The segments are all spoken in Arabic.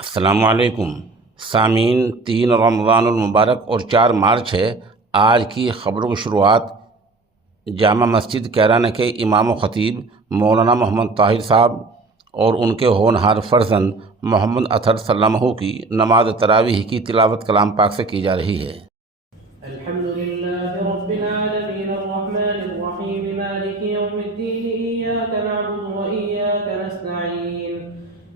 अस्सलामुअलैकुम सामीन। 3 रमज़ानुल मुबारक और 4 मार्च है। आज की ख़बरों की शुरुआत जामा मस्जिद कैराना के इमाम व ख़तीब मौलाना मोहम्मद ताहिर साहब और उनके होनहार फ़र्जंद मोहम्मद अतहर सल्लल्लाहु की नमाज तरावीह की तिलावत कलाम पाक से की जा रही है।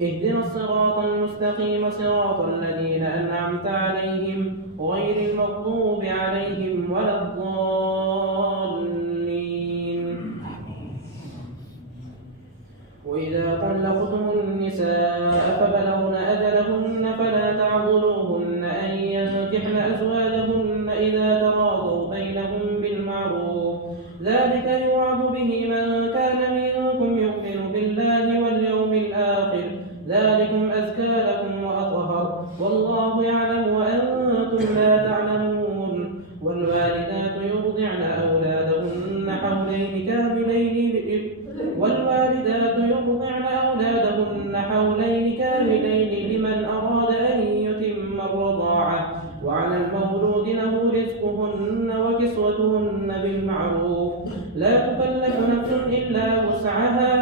اهدنا الصراط المستقيم صراط الذين أنعمت عليهم غير المغضوب عليهم ولا الضالين. وإذا طلقتم النساء فبلغن أجلهن فلا تعضلوهن أن ينكحن أزواجهن إذا تراضوا بينهم بالمعروف، ذلك يوعظ به من كان منكم يؤمن بالله واليوم الآخر، ذلكم أزكى لكم وأطهر، والله يعلم وأنتم لا تعلمون. والوالدات يرضعن أولادهن حولين كاملين لمن أراد أن يتم الرضاعة، وعلى المولود له رزقهن وكسوتهن بالمعروف، لا تكلف نفس إلا وسعها،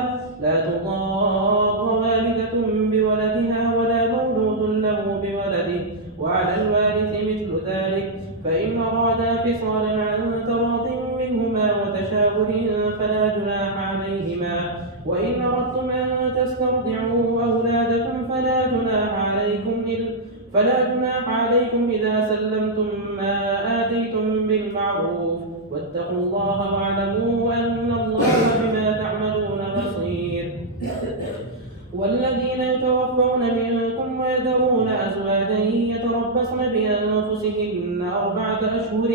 لا تضار والدة بولدها ولا مولود له بولده، وعلى الوارث مثل ذلك، فإن أرادا فصالا عن تراض منهما وتشاور فلا جناح عليهما، وإن أردتم أن تسترضعوا أولادكم فلا جناح عليكم إذا سلمتم ما آتيتم بالمعروف، واتقوا الله واعلموا أن الله بما تعملون بصير. والذين يتوفون منكم ويذرون أزواجا يتربصن بأنفسهن 4 أشهر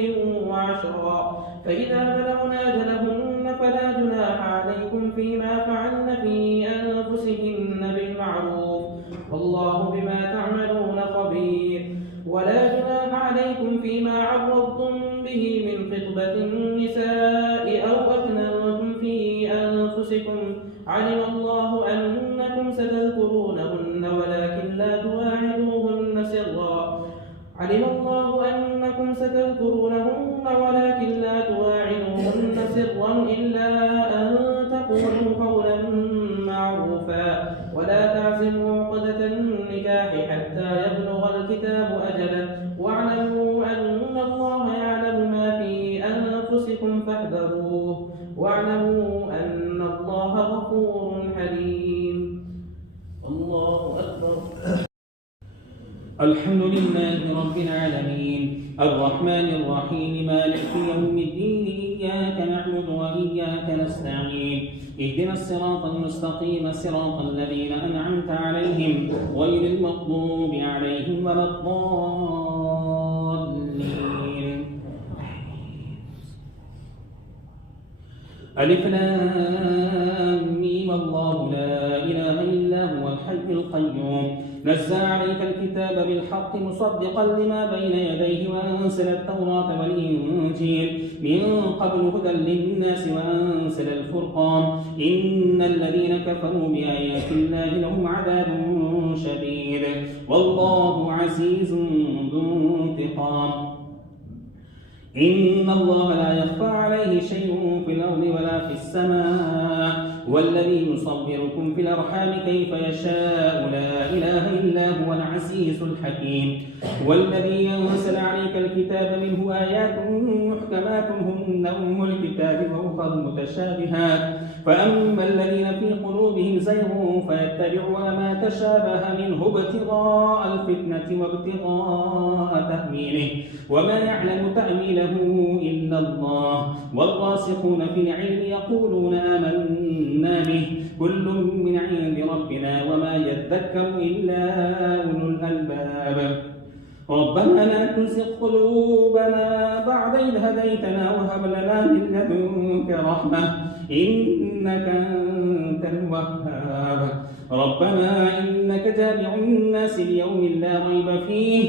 وعشرا، فإذا بلغن أجلهن فلا جناح عليكم فيما فعلن في أنفسهن بالمعروف، والله بما تعملون خبير. ولا جناح عليكم فيما عرضتم به من خطبة النساء أو أكننتم في أنفسكم، علم الله أنكم ستذكرونهن ولكن لا تواعدوهن سرا إلا أن تقولوا قولا معروفا، ولا تعزموا عقدة النكاح حتى يبلغ الكتاب أجله، واعلموا أن الله يعلم ما في أنفسكم فاحذروه، واعلموا أن الله غفور حليم. الله أكبر. الحمد لله رب العالمين الرحمن الرحيم مالك يوم الدين إياك نعبد وإياك نستعين اهدنا الصراط المستقيم صراط الذين أنعمت عليهم غير المغضوب عليهم ولا الضالين. ألف لام ميم الله لا إله إلا هو الحي القيوم نزل عليك الكتاب بالحق مصدقا لما بين يديه وأنزل التوراة والإنجيل من قبل هدى للناس وأنزل الفرقان إن الذين كفروا بآيات الله لهم عذاب شديد والله عزيز ذو انتقام. إن الله لا يخفى عليه شيء في الأرض ولا في السماء والذي يصوركم في الأرحام كيف يشاء لا إله إلا هو العزيز الحكيم. والذي أنزل عليك الكتاب منه آيات محكمات هن أم الكتاب وأخر متشابهات، فأما الذين في قلوبهم زيغ فيتبعون ما تشابه منه ابتغاء الفتنة وابتغاء تأويله وما يعلم تأويله إلا الله، والراسخون في العلم يقولون آمنا به كل من عند ربنا وما يذكر إلا أولو الألباب. ربنا لا تزغ قلوبنا بعد إذ هديتنا وهب لنا من لدنك رحمة إنك أنت الوهاب. ربنا إنك جامع الناس ليوم لا ريب فيه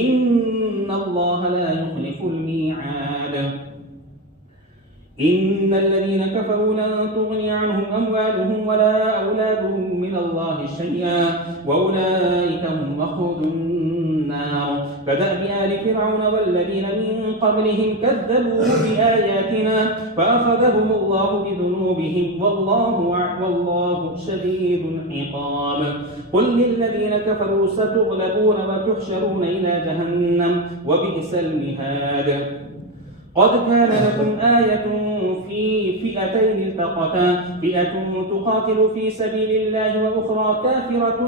إن الله لا يخلف الميعاد. إن الذين كفروا لن تغني عنهم أموالهم ولا أولادهم من الله شيئا وأولئك هم وقود النار. كدأب آل فرعون والذين من قبلهم كذبوا بآياتنا فأخذهم الله بذنوبهم والله شديد العقاب. قل للذين كفروا ستغلبون وتحشرون إلى جهنم وبئس المهاد. قد كان لكم آية في فئتين التقتا فئة تقاتل في سبيل الله وأخرى كافرة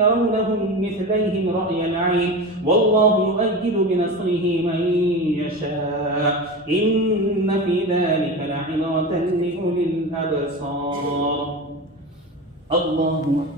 يرونهم مثليهم رأي العين والله يؤيد بنصره من يشاء إن في ذلك لعبرة لأولي الأبصار. الله أكبر.